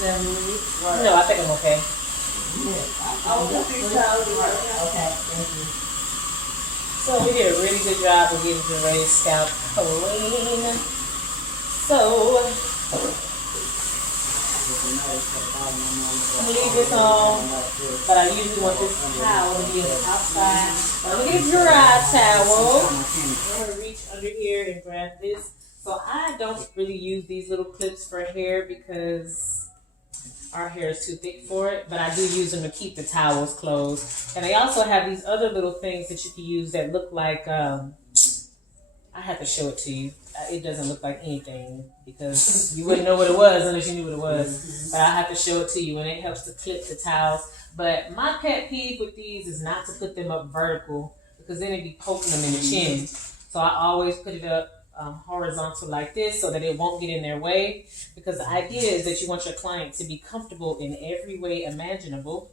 assembly. Right. No, I think I'm okay. Yeah. I will put these towels right. Okay, thank you. So we did a really good job of getting Jeray's scalp clean. So I'm gonna leave this on, but I usually want this towel to be on the outside. But I'm gonna get a dry towel. I'm gonna reach under here and grab this. So I don't really use these little clips for hair because our hair is too thick for it, but I do use them to keep the towels closed. And they also have these other little things that you can use that look like, I have to show it to you. It doesn't look like anything because you wouldn't know what it was unless you knew what it was. But I have to show it to you, and it helps to clip the towels. But my pet peeve with these is not to put them up vertical because then it'd be poking them in the chin. So I always put it up horizontal like this so that it won't get in their way, because the idea is that you want your client to be comfortable in every way imaginable,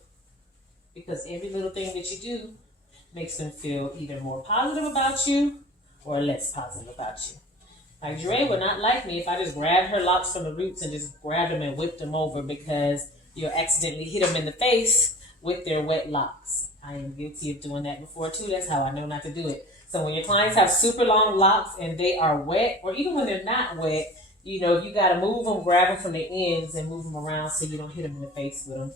because every little thing that you do makes them feel either more positive about you or less positive about you. Like Jeray would not like me if I just grabbed her locks from the roots and just grabbed them and whipped them over, because you'll accidentally hit them in the face with their wet locks. I am guilty of doing that before too. That's how I know not to do it. So when your clients have super long locks and they are wet, or even when they're not wet, you know, you got to move them, grab them from the ends and move them around so you don't hit them in the face with them.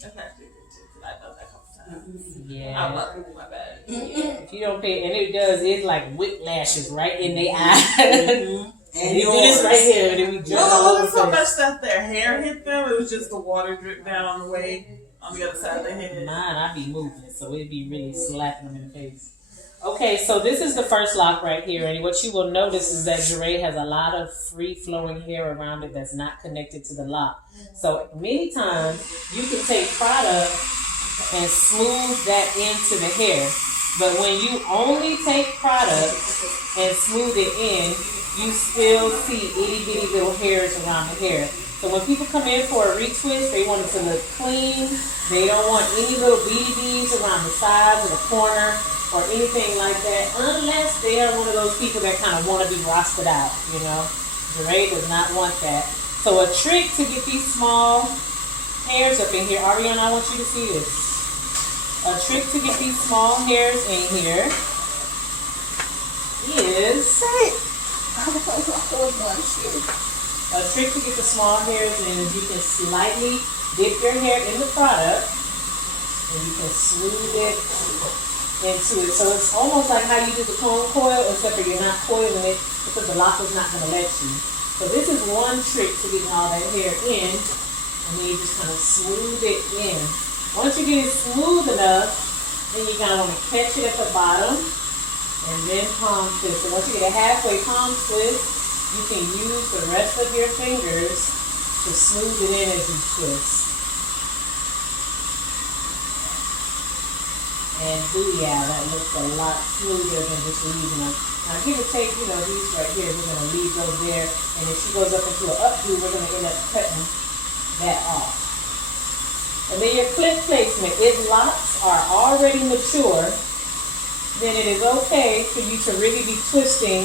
That's actually good too, because I know that couple times. Yeah. I'm like, my bad. Yeah. If you don't pay, and it does, it's like whiplashes right in their eye. And you do this right here, and then we jump all over. So much that their hair hit them, it was just the water drip down on the way on the other side of their head. Mine, I be moving, so it'd be really slapping them in the face. Okay, so this is the first lock right here, and what you will notice is that Jeray has a lot of free-flowing hair around it that's not connected to the lock. So many times you can take product and smooth that into the hair, but when you only take product and smooth it in, you still see itty-bitty little hairs around the hair. So when people come in for a retwist, they want it to look clean. They don't want any little beady beads around the sides or the corner or anything like that, unless they are one of those people that kind of want to be rostered out, you know. Jeray does not want that. So a trick to get these small hairs up in here, Ariana, I want you to see this. A trick to get these small hairs in here is a trick to get the small hairs in is you can slightly dip your hair in the product and you can smooth it into it. So it's almost like how you do the comb coil, except for you're not coiling it because the lock is not going to let you. So this is one trick to getting all that hair in, and then you just kind of smooth it in. Once you get it smooth enough, then you kind of want to catch it at the bottom and then palm twist. So once you get a halfway palm twist, you can use the rest of your fingers to smooth it in as you twist. And booyah, that looks a lot smoother than just leaving them. Now give or take, you know, these right here, we're going to leave those there. And if she goes up into an updo, we're going to end up cutting that off. And then your clip placement, if locks are already mature, then it is okay for you to really be twisting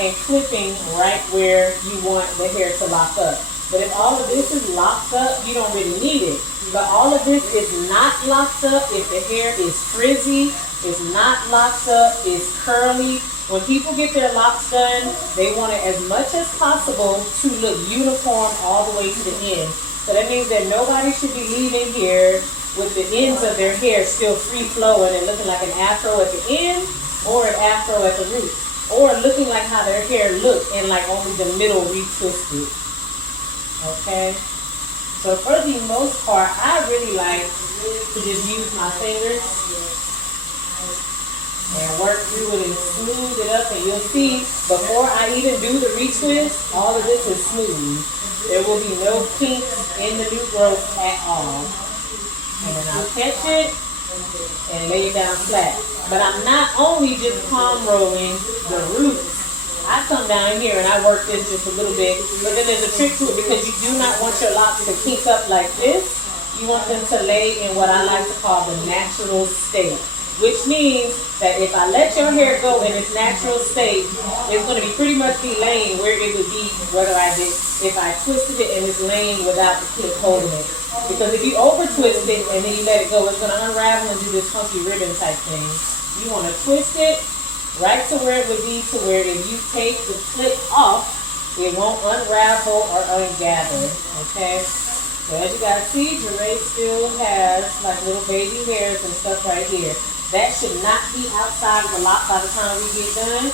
and clipping right where you want the hair to lock up. But if all of this is locked up, you don't really need it. But all of this is not locked up. If the hair is frizzy, it's not locked up, it's curly. When people get their locks done, they want it as much as possible to look uniform all the way to the end. So that means that nobody should be leaving here with the ends of their hair still free flowing and looking like an afro at the end or an afro at the root, or looking like how their hair looked and like only the middle retwisted. Okay? So for the most part, I really like to just use my fingers and work through it and smooth it up, and you'll see before I even do the retwist, all of this is smooth. There will be no kinks in the new growth at all. And then I'll catch it and lay it down flat. But I'm not only just palm rolling the roots. I come down here and I work this just a little bit, but then there's a trick to it because you do not want your locks to kink up like this. You want them to lay in what I like to call the natural state. which means that if I let your hair go in its natural state, it's going to be pretty much be laying where it would be if I twisted it and it's laying without the clip holding it. Because if you over twist it and then you let it go, it's going to unravel and do this funky ribbon type thing. You want to twist it right to where it would be, to where if you take the clip off, it won't unravel or ungather. Okay? So as you guys see, Jeray still has like little baby hairs and stuff right here. That should not be outside of the lock by the time we get done.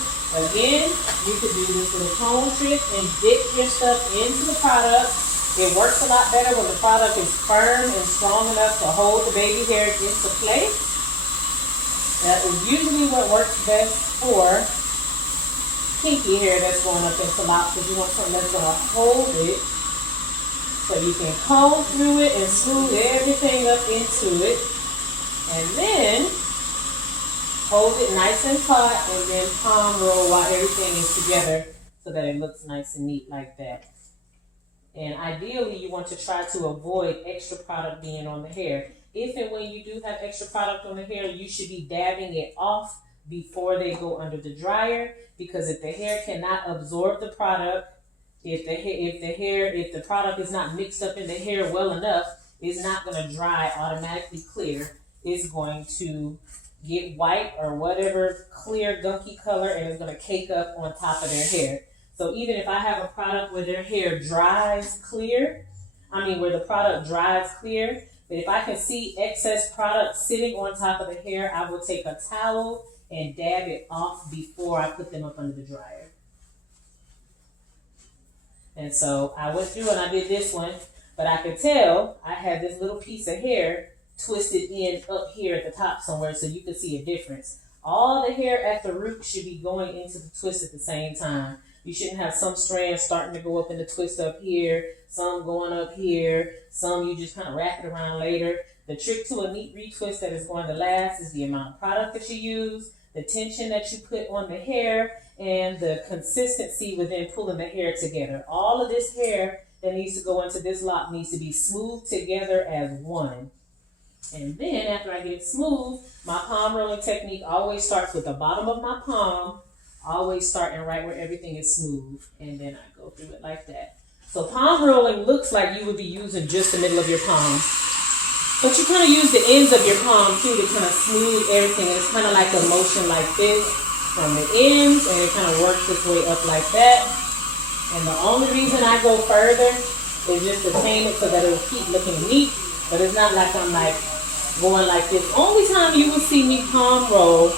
Again, you could do this little comb trick and dip your stuff into the product. It works a lot better when the product is firm and strong enough to hold the baby hairs into place. That is usually what works best for kinky hair that's going up into locks, because you want something that's going to hold it. So you can comb through it and smooth everything up into it. And then hold it nice and taut and then palm roll while everything is together so that it looks nice and neat like that. And ideally you want to try to avoid extra product being on the hair. If and when you do have extra product on the hair, you should be dabbing it off before they go under the dryer, because if the hair cannot absorb the product, if the product is not mixed up in the hair well enough, it's not going to dry automatically clear. It's going to get white or whatever clear gunky color, and it's going to cake up on top of their hair. So even if I have a product where their hair dries clear, where the product dries clear, but if I can see excess product sitting on top of the hair, I will take a towel and dab it off before I put them up under the dryer. And so I went through and I did this one, but I could tell I had this little piece of hair twisted in up here at the top somewhere, so you could see a difference. All the hair at the root should be going into the twist at the same time. You shouldn't have some strands starting to go up in the twist up here, some going up here, some you just kind of wrap it around later. The trick to a neat retwist that is going to last is the amount of product that you use, the tension that you put on the hair, and the consistency within pulling the hair together. All of this hair that needs to go into this lock needs to be smoothed together as one. And then after I get it smooth, my palm rolling technique always starts with the bottom of my palm, always starting right where everything is smooth. And then I go through it like that. So palm rolling looks like you would be using just the middle of your palm. But you kind of use the ends of your palm too to kind of smooth everything. It's kind of like a motion like this from the ends, and it kind of works its way up like that. And the only reason I go further is just to tame it so that it will keep looking neat. But it's not like I'm like going like this. Only time you will see me palm roll,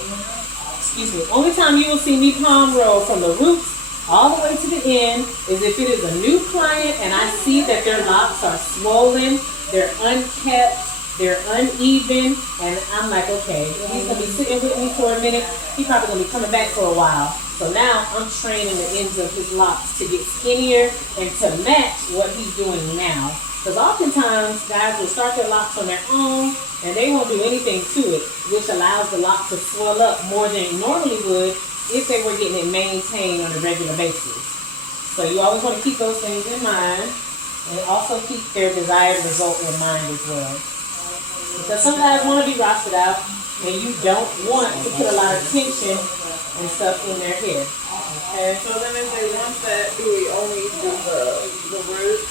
only time you will see me palm roll from the roots all the way to the end is if it is a new client and I see that their locks are swollen, they're unkept, they're uneven, and I'm like, okay, he's going to be sitting with me for a minute. He's probably going to be coming back for a while. So now I'm training the ends of his locks to get skinnier and to match what he's doing now. Because oftentimes guys will start their locks on their own and they won't do anything to it, which allows the lock to swell up more than it normally would if they were getting it maintained on a regular basis. So you always want to keep those things in mind and also keep their desired result in mind as well. Because some guys want to be rostered out and you don't want to put a lot of tension and stuff in their hair. Okay? So then if they want that, do we only do the root?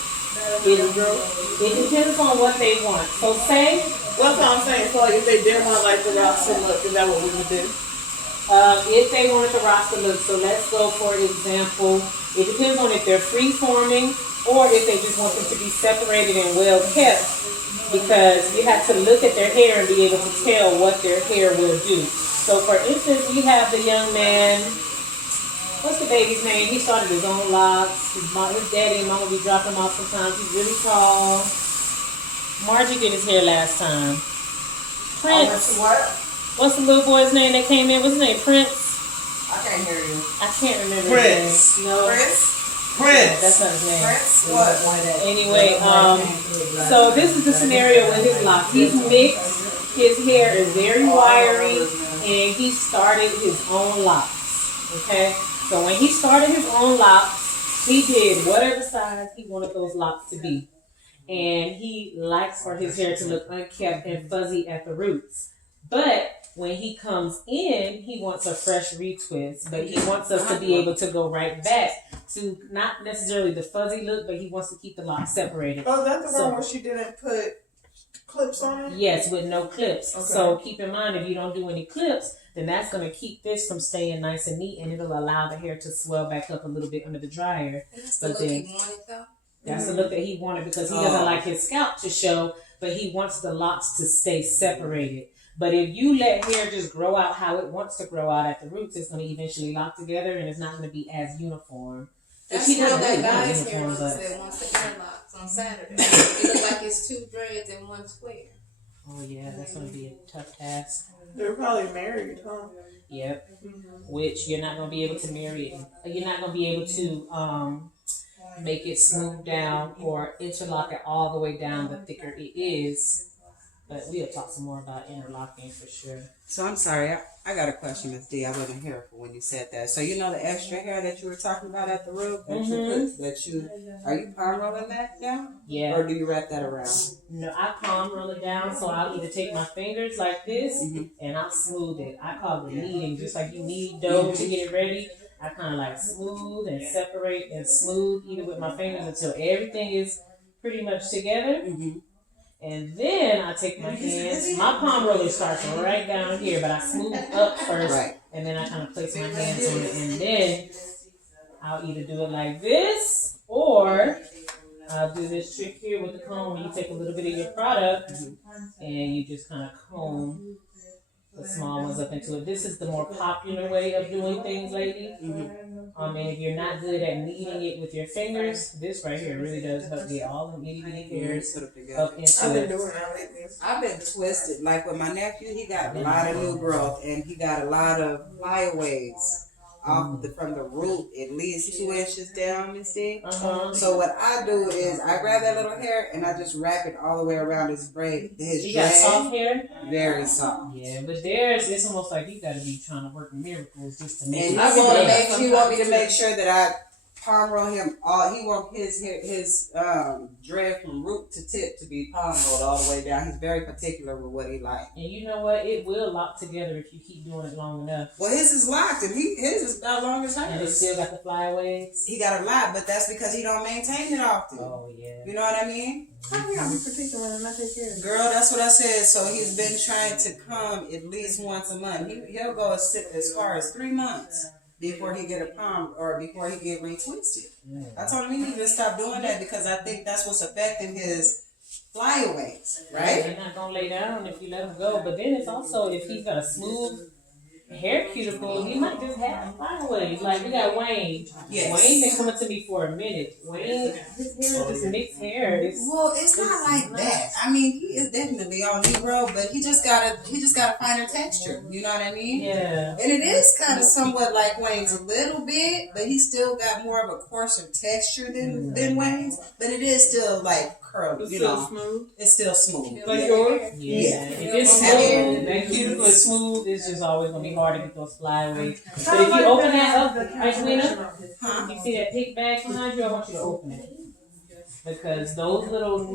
It depends on what they want. So say, what's what I'm saying? So like if they did want like the roster look, is that what we would do? If they wanted the roster look, so let's go for example, it depends on if they're free forming or if they just want them to be separated and well kept, because you have to look at their hair and be able to tell what their hair will do. So for instance, we have the young man, what's the baby's name? He started his own locks. His daddy and mama be dropping him off sometimes. He's really tall. Margie did his hair last time. Prince. What's the little boy's name that came in? What's his name? Prince? I can't hear you. I can't remember Prince. his name. No. Prince? That's not his name. Prince? What? Anyway, so this is the scenario with his locks. He's mixed. His hair is very wiry, and he started his own locks. Okay? So when he started his own locks, he did whatever size he wanted those locks to be. And he likes for his hair to look unkept and fuzzy at the roots. But when he comes in, he wants a fresh retwist, but he wants us to be able to go right back to not necessarily the fuzzy look, but he wants to keep the locks separated. Oh, that's the one where she didn't put clips on it? Yes, with no clips. Okay. So keep in mind, if you don't do any clips, then that's going to keep this from staying nice and neat, and it'll allow the hair to swell back up a little bit under the dryer. That's the look he wanted, though. That's the look that he wanted because he doesn't like his scalp to show, but he wants the locks to stay separated. But if you let hair just grow out how it wants to grow out at the roots, it's going to eventually lock together, and it's not going to be as uniform. That's how that guy's hair looks that wants the hair locks on Saturday. It looks like it's 2 dreads in 1 square. Oh, yeah, that's going to be a tough task. They're probably married, huh? Yep. Which you're not going to be able to marry it. You're not going to be able to make it smooth down or interlock it all the way down the thicker it is. But we'll talk some more about interlocking for sure. So I'm sorry, I got a question, Ms. D. I wasn't here for when you said that. So you know the extra hair that you were talking about at the root that are you palm rolling that down? Yeah. Or do you wrap that around? No, I palm roll it down, so I'll either take my fingers like this and I'll smooth it. I call it kneading, just like you knead dough to get it ready. I kind of like smooth and separate and smooth either with my fingers until everything is pretty much together. And then I take my hands. My palm roller starts right down here, but I smooth up first, and then I kind of place my hands on it, and then I'll either do it like this, or I'll do this trick here with the comb where you take a little bit of your product, and you just kind of comb the small ones up into it. This is the more popular way of doing things lately. And if you're not good at kneading it with your fingers, this right here really does help get all the itty bitty hairs up into I've been it. doing that lately. I've been twisted. Like with my nephew, he got a lot of new growth and he got a lot of flyaways off from the root, at least 2 inches down, you see. So what I do is I grab that little hair and I just wrap it all the way around his braid. You got soft hair? Very soft. Yeah, but theirs, it's almost like you gotta be trying to work miracles just to make And it. he want me to make sure that I palm roll him all. He want his dread from root to tip to be palm rolled all the way down. He's very particular with what he likes. And you know what? It will lock together if you keep doing it long enough. Well, his is locked, and his is about long as hers. And it still got the flyaways. He got a lot, but that's because he don't maintain it often. Oh yeah. You know what I mean? How can I be particular and not take care of it? Girl, that's what I said. So he's been trying to come at least once a month. He'll go as far as 3 months before he get a palm or before he get retwisted. I told him he needed to stop doing that because I think that's what's affecting his flyaways, right? They're not gonna lay down if you let him go. But then it's also if he's got a smooth hair cuticle, he might just have flyaways. Like we got Wayne. Yes. Wayne been coming to me for a minute. Wayne, his hair is just mixed hair. Well, it's not like that. I mean, he is definitely on Negro, but he just got a finer texture. You know what I mean? Yeah. And it is kind of somewhat like Wayne's a little bit, but he still got more of a coarser texture than Wayne's. But it is still like curly. It's you still know, smooth. it's still smooth. Like yours? Yeah. If it's smooth, that cuticle is smooth, it's just always gonna be hard to get those flyaways. But if you open that up, Edwina, you see that pink bag behind you, I want you to open it. Because those little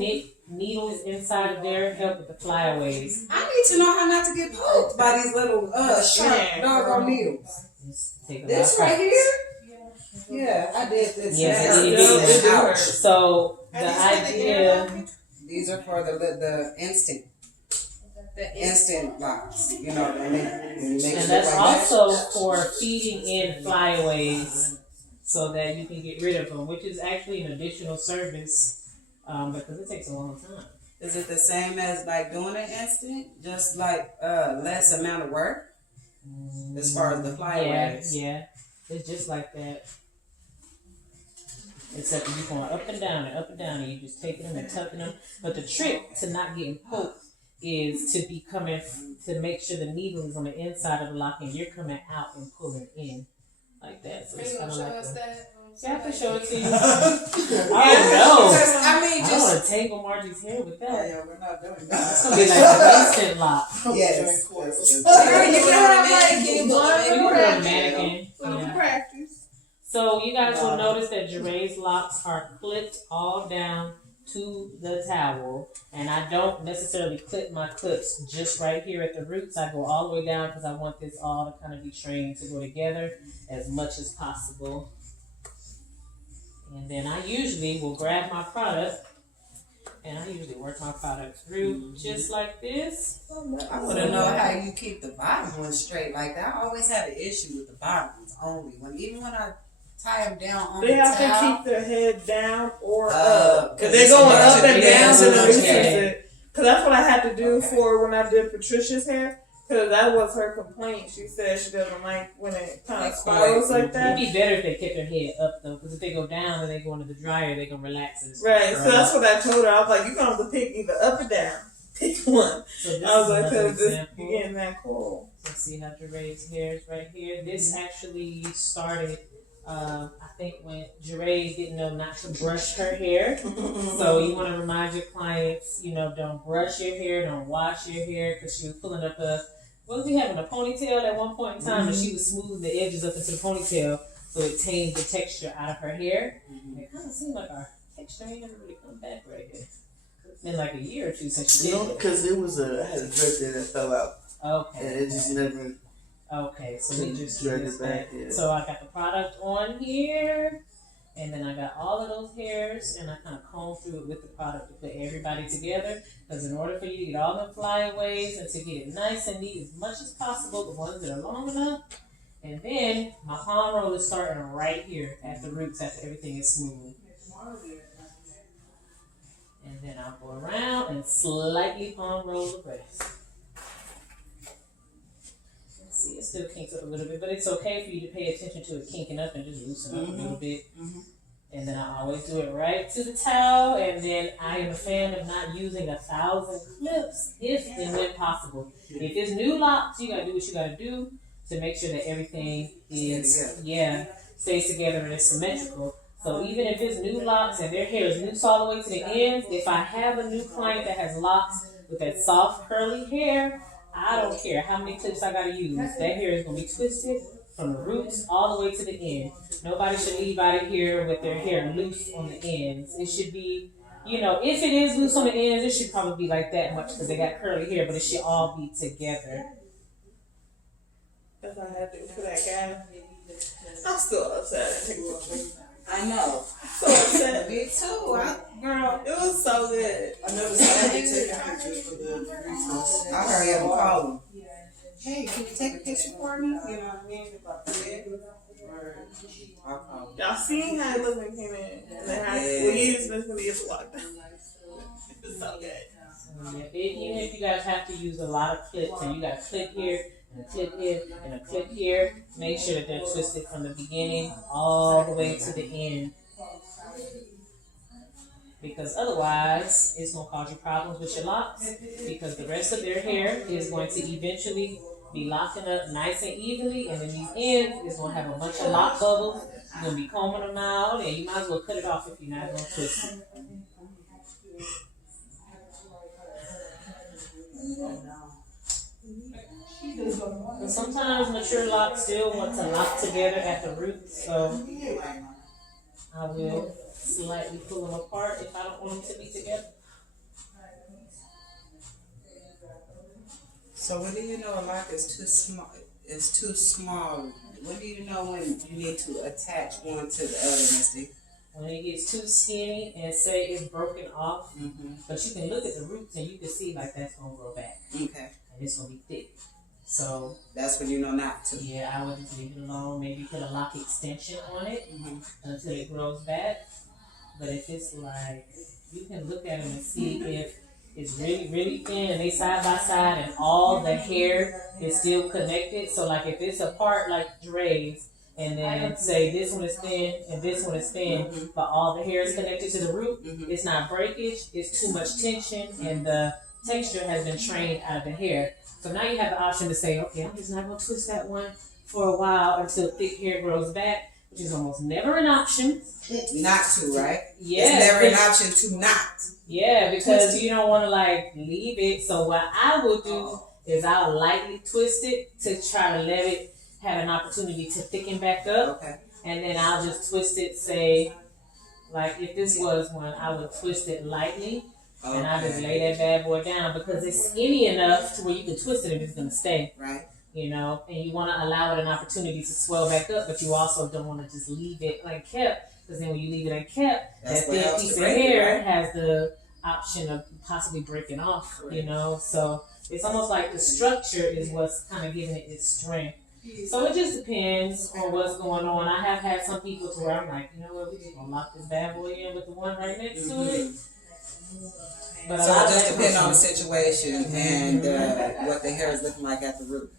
needles inside of there help with the flyaways. I need to know how not to get poked by these little sharp doggone needles. This right here? Yeah, I did this. Yeah, so the idea. These are for the instant locks, you know, and that's also for feeding in flyaways so that you can get rid of them, which is actually an additional service because it takes a long time. Is it the same as like doing an instant, just like less amount of work as far as the flyaways? Yeah, it's just like that. Except you're going up and down and up and down, and you're just taking them and tucking them. But the trick to not getting poked is to be coming to make sure the needle is on the inside of the lock, and you're coming out and pulling in like that. So it's kind of like I can show it to you. I mean, I want to tangle Margie's hair with that. Yeah, we're not doing that. It's gonna be like an instant lock. Yes. You can do a mannequin. Yeah. Practice. So you guys will notice that Jeray's locks are clipped all down to the towel, and I don't necessarily clip my clips just right here at the roots. I go all the way down because I want this all to kind of be trained to go together as much as possible. And then I usually will grab my product, and I usually work my product through just like this. I want to know how you keep the bottom one straight like that. I always have an issue with the bottom ones only. Even when I tie them down on They the have towel. to keep their head down or up. Because they're it's going much up and of it. down, It's and it much looses of it. it. Because that's what I had to do Okay. for when I did Patricia's hair. Because that was her complaint. She said she doesn't like when it kind of spirals like It'd that. be better if they kept their head up though, because if they go down and they go into the dryer, they're gonna relax and Right. So that's what I told her. I was like, you're going to have to pick either up or down. Pick one. So this I was is like, another because this example. getting that cool. Let's see how Jeray's hair is right here. This actually started, I think, when Jeray didn't know not to brush her hair. So you want to remind your clients, don't brush your hair, don't wash your hair, because she was pulling up was he having a ponytail at one point in time, and she was smoothing the edges up into the ponytail, so it tamed the texture out of her hair. And it kind of seemed like our texture ain't never really come back right here. It's been like a year or two since she did it. Because I had a dress there that fell out, Okay. and it just never. Okay, so we just do Drag this it back, back. yeah. So I got the product on here, and then I got all of those hairs, and I kind of comb through it with the product to put everybody together. Because in order for you to get all the flyaways and to get it nice and neat as much as possible, the ones that are long enough, and then my palm roll is starting right here at the roots after everything is smooth. And then I'll go around and slightly palm roll the rest. See, it still kinks up a little bit, but it's okay for you to pay attention to it kinking up and just loosen up a little bit. And then I always do it right to the towel, and then I am a fan of not using 1,000 clips if and when possible. If it's new locks, you gotta do what you gotta do to make sure that everything stays together and is symmetrical. So even if it's new locks and their hair is loose all the way to the ends, if I have a new client that has locks with that soft curly hair, I don't care how many clips I gotta use. That hair is gonna be twisted from the roots all the way to the end. Nobody should leave out of here with their hair loose on the ends. It should be, if it is loose on the ends, it should probably be like that much because they got curly hair, but it should all be together. That's what I had to do for that guy. I'm still upset. I know. So upset. Me too. Girl, It was so good. I noticed I had to take a picture for the resource. I hurry up and call him. Hey, can you take a picture for me? You know what I mean? If I forget. I'll call him. Y'all seen how it looked when it came in? And then how we used this when it gets locked down. It's so good. Even if you guys have to use a lot of clips and you got a clip here and a clip here and a clip here, make sure that they're twisted from the beginning all the way to the end. Because otherwise, it's going to cause you problems with your locks, because the rest of their hair is going to eventually be locking up nice and evenly, and then these ends is going to have a bunch of lock bubbles. You're going to be combing them out, and you might as well cut it off if you're not going to twist it. But sometimes mature locks still want to lock together at the roots, so I will slightly pull them apart if I don't want them to be together. So when do you know a lock is too small? It's too small. When do you know when you need to attach one to the other, Misty? When it gets too skinny and say it's broken off, but you can look at the roots and you can see like that's gonna grow back. Okay. And it's gonna be thick. So That's when you know not to. yeah, I would just leave it alone. Maybe put a lock extension on it until it grows back. But if it's like, you can look at them and see if it's really, really thin and they side by side and all the hair is still connected. So like if it's apart like Dre's, and then say this one is thin and this one is thin, but all the hair is connected to the root, it's not breakage, it's too much tension, and the texture has been trained out of the hair. So now you have the option to say, okay, I'm just not going to twist that one for a while until thick hair grows back, which is almost never an option. Not to, right? Yeah, It's never an option to not. yeah, because you don't want to like leave it. So what I will do is I'll lightly twist it to try to let it have an opportunity to thicken back up. Okay. And then I'll just twist it, say, Like if this was one, I would twist it lightly. And I just lay that bad boy down because it's skinny enough to where you can twist it and it's gonna stay. Right. You know, and you want to allow it an opportunity to swell back up, but you also don't want to just leave it unkept, because then when you leave it unkept, that thin piece of hair has the option of possibly breaking off. Right. You know, so it's almost like the structure is what's kind of giving it its strength. So it just depends on what's going on. I have had some people to where I'm like, you know what, we just gonna lock this bad boy in with the one right next to it. But so it just depends on the situation and what the hair is looking like at the root.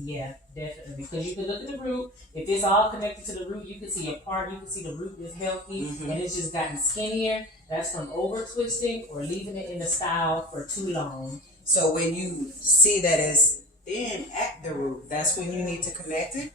Yeah, definitely. Because you can look at the root. If it's all connected to the root, you can see a part. You can see the root is healthy and it's just gotten skinnier. That's from over twisting or leaving it in the style for too long. So when you see that it's thin at the root, that's when you need to connect it?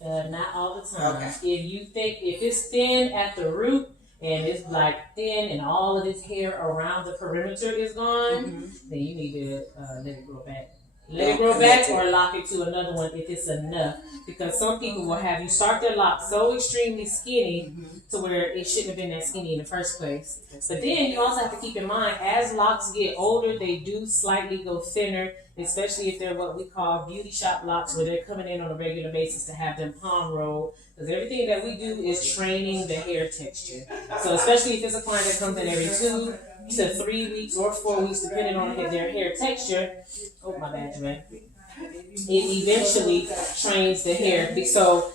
Not all the time. Okay. If it's thin at the root and it's like thin and all of this hair around the perimeter is gone, then you need to let it grow back. Let it grow back or lock it to another one if it's enough. Because some people will have you start their locks so extremely skinny to where it shouldn't have been that skinny in the first place. But then you also have to keep in mind, as locks get older, they do slightly go thinner, especially if they're what we call beauty shop locks, where they're coming in on a regular basis to have them palm roll. Because everything that we do is training the hair texture. So especially if it's a client that comes in every 2 to 3 weeks or 4 weeks, depending on their hair texture. Oh, my bad, Joanne. It eventually trains the hair. So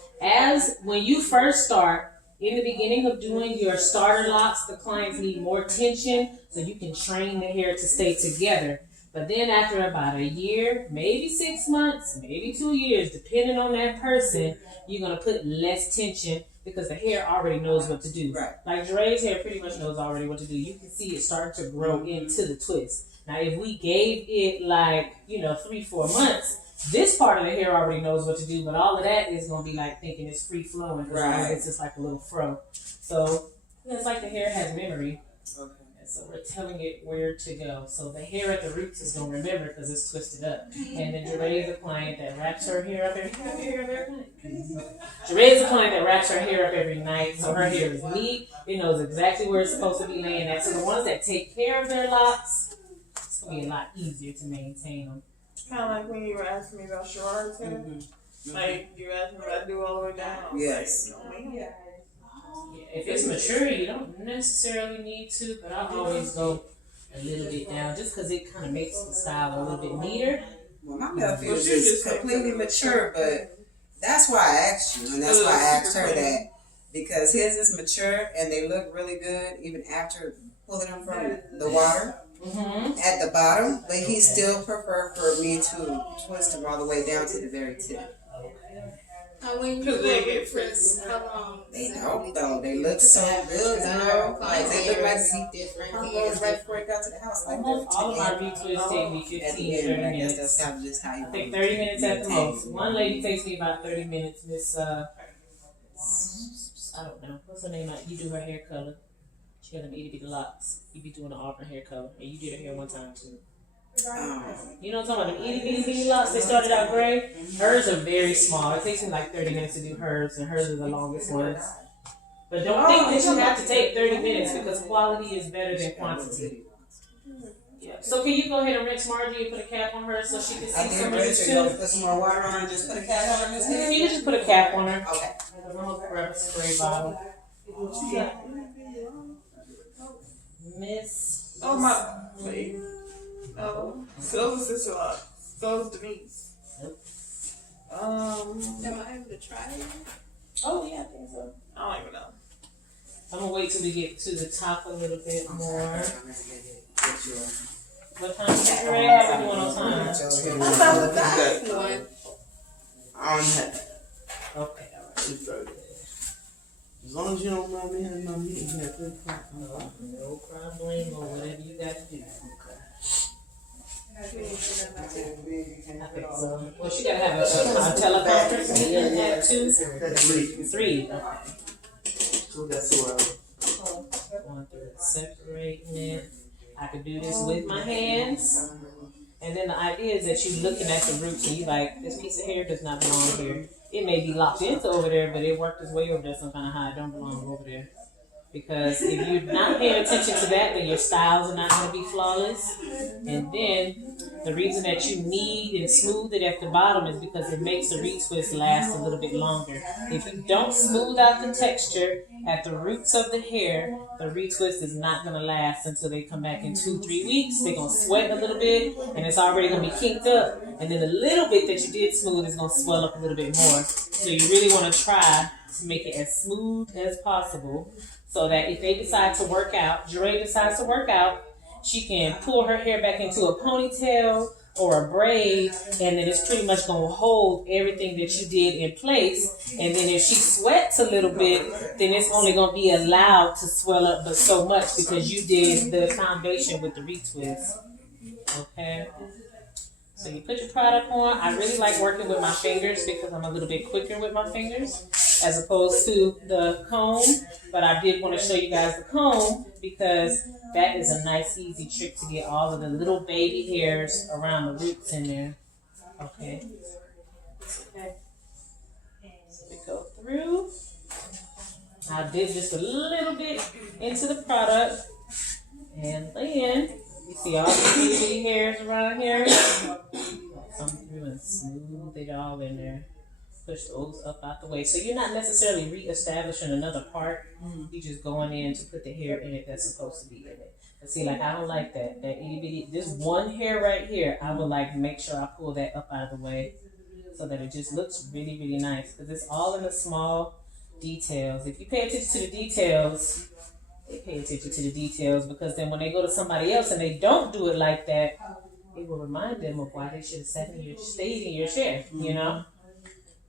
when you first start, in the beginning of doing your starter locks, the clients need more tension so you can train the hair to stay together. But then after about a year, maybe 6 months, maybe 2 years, depending on that person, you're going to put less tension because the hair already knows what to do. Right. Like Dre's hair pretty much knows already what to do. You can see it starting to grow into the twist. Now, if we gave it 3-4 months, this part of the hair already knows what to do, but all of that is going to be like thinking it's free flowing. Right. It's just like a little fro. So it's like the hair has memory. Okay. So we're telling it where to go. So the hair at the roots is going to remember because it's twisted up. And then Jeray is a client that wraps her hair up every night. Jeray is a client that wraps her hair up every night. So her hair is neat. It knows exactly where it's supposed to be laying at. So the ones that take care of their locks, it's going to be a lot easier to maintain them. Kind of like when you were asking me about Sherrod's hair. Like you asked me if I do all the way down. Yes. If it's mature, you don't necessarily need to, but I always go a little bit down just because it kind of makes the style a little bit neater. Well, my male feels is completely mature, but that's why I asked you, and that's why I asked her that, because his is mature and they look really good even after pulling them from the water at the bottom, but he still prefer for me to twist them all the way down to the very tip. When you they get twist, how long? They don't though. They look so good, bro. Like they look like different. I'm going right before it got to the house. Like all of my retwists take me 15 to 30 minutes. That's how just how you I think 30 minutes at the most. One lady takes me about 30 minutes. Miss I don't know. What's her name? You do her hair color. She got them itty bitty locks. You be doing the auburn hair color. And you did her hair one time too. You know what I'm talking about? Them itty bitty locks. They started out gray. Hers are very small. It takes me like 30 minutes to do hers, and hers are the longest ones. But don't think that you have to take 30 minutes because quality is better than quantity. Yeah. So can you go ahead and rinse Margie and put a cap on her so she can see some of this too? Put some more water on her and just put a cap on her. You can just put a cap on her. Okay. I'm gonna grab a spray bottle. Miss. Oh my. Wait. Oh, so is Sister Locke. So is Denise. Nope. Am I able to try it? Oh yeah, I think so. I don't even know. I'm gonna wait till we get to the top a little bit more. What time is it, Ray? How we doing on time? One. Okay, alright. As long as you don't mind me having my meeting here at 3 o'clock. No problem, or whatever you got to do. I think so. Well, she gotta have a teleconference meeting at 2? 3, okay. So that's where Going through separating it. I could do this with my hands. And then the idea is that you're looking at the roots and you like, this piece of hair does not belong here. It may be locked into over there, but it worked its way over there some kind of how it don't belong over there. Because if you're not paying attention to that, then your styles are not going to be flawless. And then the reason that you knead and smooth it at the bottom is because it makes the retwist last a little bit longer. If you don't smooth out the texture at the roots of the hair, the retwist is not going to last until they come back in 2-3 weeks. They're going to sweat a little bit, and it's already going to be kinked up. And then the little bit that you did smooth is going to swell up a little bit more. So you really want to try to make it as smooth as possible, so that if they decide to work out, Jeray decides to work out, she can pull her hair back into a ponytail or a braid, and then it's pretty much going to hold everything that you did in place. And then if she sweats a little bit, then it's only going to be allowed to swell up but so much because you did the foundation with the retwist. Okay? So you put your product on. I really like working with my fingers because I'm a little bit quicker with my fingers as opposed to the comb. But I did want to show you guys the comb because that is a nice, easy trick to get all of the little baby hairs around the roots in there. Okay. Okay. So we go through. I did just a little bit into the product. And then you see all the bitty hairs around here? Come through and smooth it all in there. Push those up out the way. So you're not necessarily re-establishing another part. You're just going in to put the hair in it that's supposed to be in it. But see, like, I don't like that. That itty bitty, this one hair right here, I would like make sure I pull that up out of the way so that it just looks really, really nice. Because it's all in the small details. If you pay attention to the details, they pay attention to the details, because then when they go to somebody else and they don't do it like that, it will remind them of why they should have stayed in your chair, you know?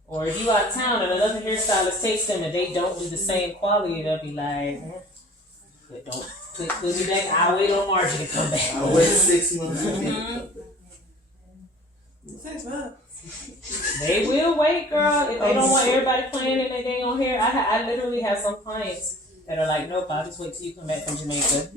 Or if you out of town and another hairstylist takes them and they don't do the same quality, they'll be like, don't put me back. I'll wait on Margie to come back. I'll wait 6 months. 6 months. They will wait, girl. If they don't want everybody playing in their dang on hair. I literally have some clients that are like, nope, I'll just wait till you come back from Jamaica.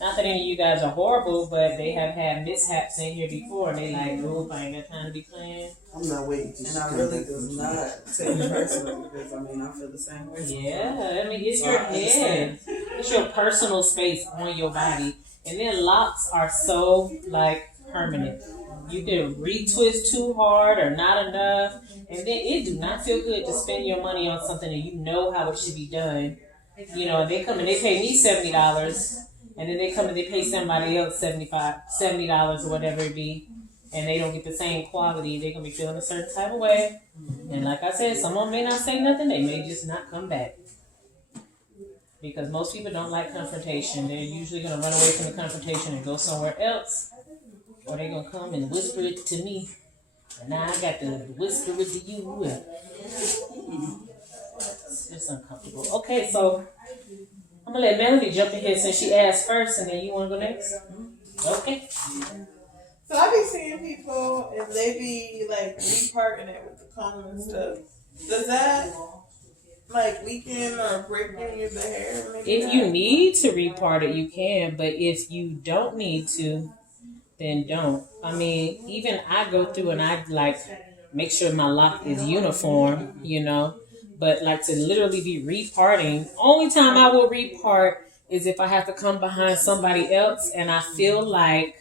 Not that any of you guys are horrible, but they have had mishaps in here before, and they like, nope, I ain't got time to be playing. I'm not waiting till And she I comes really back does from not take it personally because, I mean, I feel the same way. Yeah, I mean, it's your head. It's your personal space on your body. And then locks are so, like, permanent. You can retwist too hard or not enough, and then it do not feel good to spend your money on something and you know how it should be done. You know, they come and they pay me $70, and then they come and they pay somebody else $70 or whatever it be, and they don't get the same quality. They're gonna be feeling a certain type of way. And like I said, someone may not say nothing, they may just not come back. Because most people don't like confrontation. They're usually gonna run away from the confrontation and go somewhere else. Or they're gonna come and whisper it to me. And now I got to whisper it to you. It's uncomfortable. Okay, so I'm gonna let Melody jump in here since she asked first, and then you wanna go next? Okay. So I be seeing people and they be like reparting it with the comb and stuff. Does that like weaken or break any of the hair? If you need to repart it, you can, but if you don't need to, then don't. I mean, even I go through and I like make sure my lock is uniform, you know. But like to literally be reparting, only time I will repart is if I have to come behind somebody else and I feel like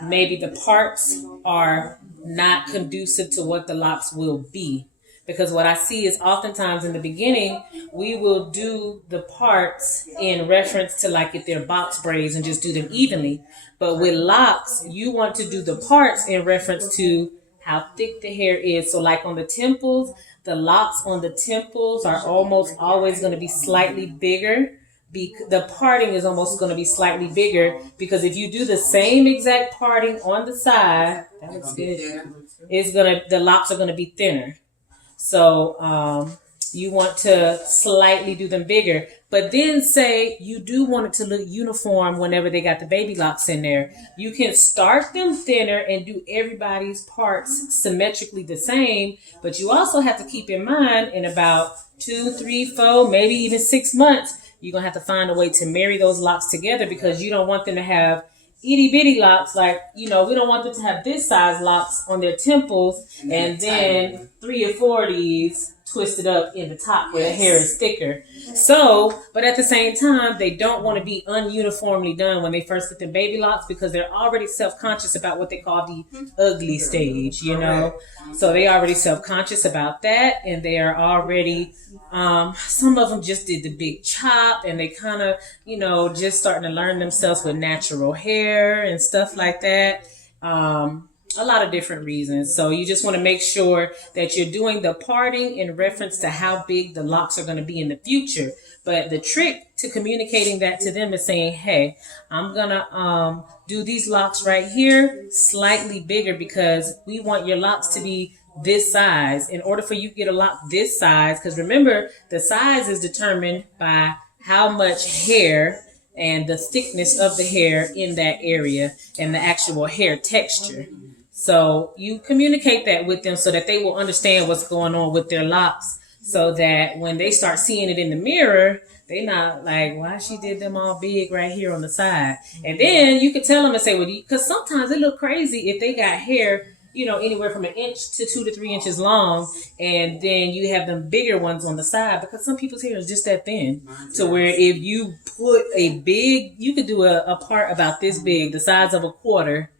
maybe the parts are not conducive to what the locks will be. Because what I see is oftentimes in the beginning, we will do the parts in reference to like if they're box braids and just do them evenly. But with locks, you want to do the parts in reference to how thick the hair is. So like on the temples, the locks on the temples are almost always going to be slightly bigger. The parting is almost going to be slightly bigger because if you do the same exact parting on the side, that looks good. The locks are going to be thinner. So you want to slightly do them bigger, but then say you do want it to look uniform whenever they got the baby locks in there. You can start them thinner and do everybody's parts symmetrically the same, but you also have to keep in mind in about 2, 3, 4, maybe even 6 months, you're going to have to find a way to marry those locks together because you don't want them to have itty bitty locks, like, you know, we don't want them to have this size locks on their temples and then 3 or 4 of these twisted up in the top where the hair is thicker. So, but at the same time, they don't want to be ununiformly done when they first get the baby locks because they're already self-conscious about what they call the ugly stage, you know. So they already self-conscious about that, and they are already, some of them just did the big chop, and they kind of, you know, just starting to learn themselves with natural hair and stuff like that. A lot of different reasons. So you just want to make sure that you're doing the parting in reference to how big the locks are going to be in the future. But the trick to communicating that to them is saying, hey, I'm going to do these locks right here slightly bigger because we want your locks to be this size. In order for you to get a lock this size, because remember, the size is determined by how much hair and the thickness of the hair in that area and the actual hair texture. So you communicate that with them so that they will understand what's going on with their locks so that when they start seeing it in the mirror, they're not like, why she did them all big right here on the side. And then you could tell them and say, well, because sometimes it look crazy if they got hair, you know, anywhere from 1 inch to 2 to 3 inches long. And then you have them bigger ones on the side because some people's hair is just that thin to where if you put a big, you could do a part about this big, the size of a quarter,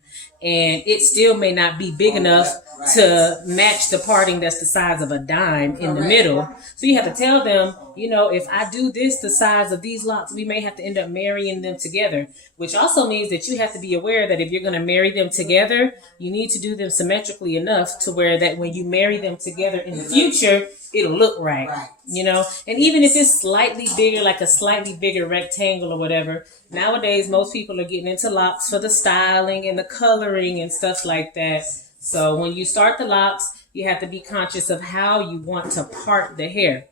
and it still may not be big enough to match the parting that's the size of a dime in the middle. So you have to tell them, you know, if I do this the size of these locks, we may have to end up marrying them together, which also means that you have to be aware that if you're going to marry them together, you need to do them symmetrically enough to where that when you marry them together in the future, it'll look right, you know? And even if it's slightly bigger, like a slightly bigger rectangle or whatever, nowadays most people are getting into locks for the styling and the coloring and stuff like that. So when you start the locks, you have to be conscious of how you want to part the hair.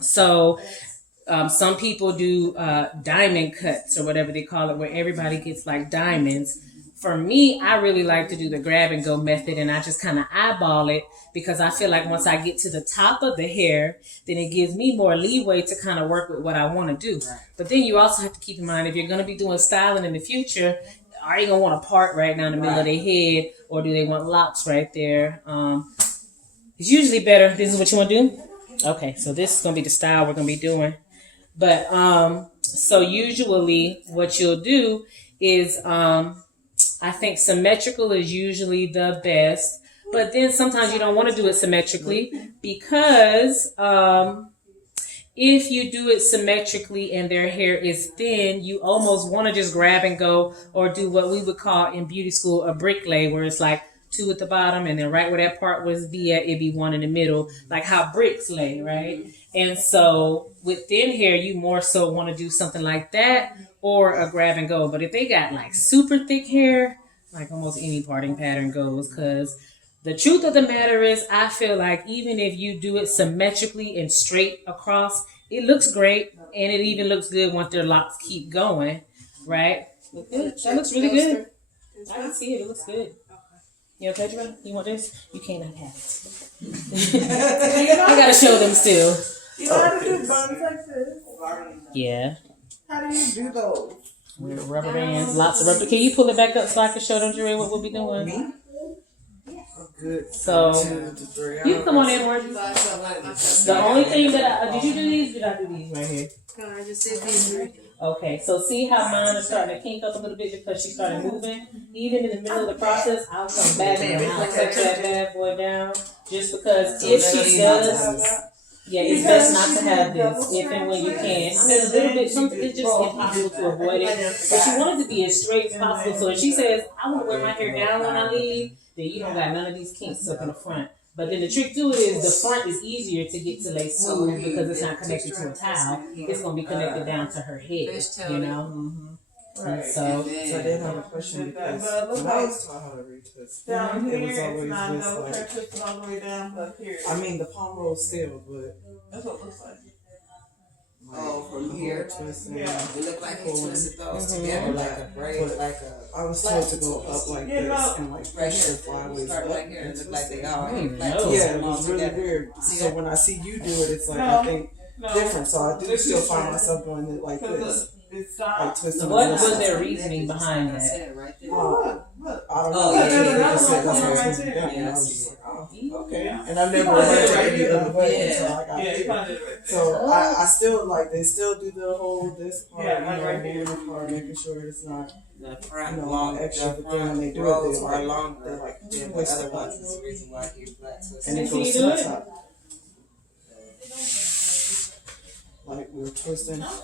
So some people do diamond cuts or whatever they call it, where everybody gets like diamonds. For me, I really like to do the grab and go method, and I just kind of eyeball it because I feel like once I get to the top of the hair, then it gives me more leeway to kind of work with what I want to do. But then you also have to keep in mind, if you're going to be doing styling in the future, are you going to want to part right now in the middle of their head, or do they want locks right there? It's usually better. This is what you want to do? Okay, so this is going to be the style we're going to be doing. But so usually what you'll do is I think symmetrical is usually the best. But then sometimes you don't want to do it symmetrically because if you do it symmetrically and their hair is thin, you almost want to just grab and go or do what we would call in beauty school a brick lay, where it's like 2 at the bottom and then right where that part was be at, it'd be 1 in the middle, like how bricks lay, right? And so with thin hair, you more so want to do something like that or a grab and go. But if they got like super thick hair, like almost any parting pattern goes, because the truth of the matter is, I feel like even if you do it symmetrically and straight across, it looks great, and it even looks good once their locks keep going, right? Look good. That looks really good. I can see it. It looks good. You okay, Jerome? You want this? You cannot have it. I gotta show them still. You know how to do buns like this? Yeah. How do you do those? With rubber bands, lots of rubber. Can you pull it back up so I can show them, Jerome, what we'll be doing? Good. So 2 to 3 hours. you can come on in, Margie. The only thing that did you do these? Did I do these right here? I just did these. Okay, so see how mine is starting to kink up a little bit because she started moving. Even in the middle of the process, I'll come back and I'll touch that bad boy down. Just because if she does, yeah, it's best not to have this if and when you can. I mean, a little bit, it's just impossible to avoid it. But she wanted to be as straight as possible. So if she says, I want to wear my hair down when I leave, then you don't got none of these kinks up in the front. But then the trick to it is the front is easier to get to lay smooth because it's not connected to a towel. It's going to be connected down to her head, you know? Mm-hmm. Right. So I did have a question because when I was taught how to retwist, Down it here, was it's always not this double like, hair twisted all the way down, but here. I mean the palm roll still, but That's what it looks like. Oh, from here. twisting. Yeah. It looked like he twisted those together like a braid, like a. I was told to go up like Yeah, this no. and like Right push the here. flyways Start up. right here. It and looked like twist they it. all no. like Yeah, it all was really together. weird. See So that? when I see you do it, it's like No. I think No. different. So I do This still is find different. myself doing it like Because this, it's like not. twisting. what the was muscles. their reasoning behind that? That's it right there. Look, look. I don't know. Oh, yeah, They yeah, just said that's yeah. what I was gonna do. Yeah, And I I was see just it. like, oh, Okay. And I never went to any other way Yeah. until I got Yeah, you there. found it right there. So I still like they still do the whole this part, Yeah, you like know, right here. moving the car, making sure it's not The front you know long, extra. the But then when front they do rows it, are they're longer like than the twist other it ones. up. Is the reason why he flat twisted. And it Can you goes do to the it? top. Like we were twisting.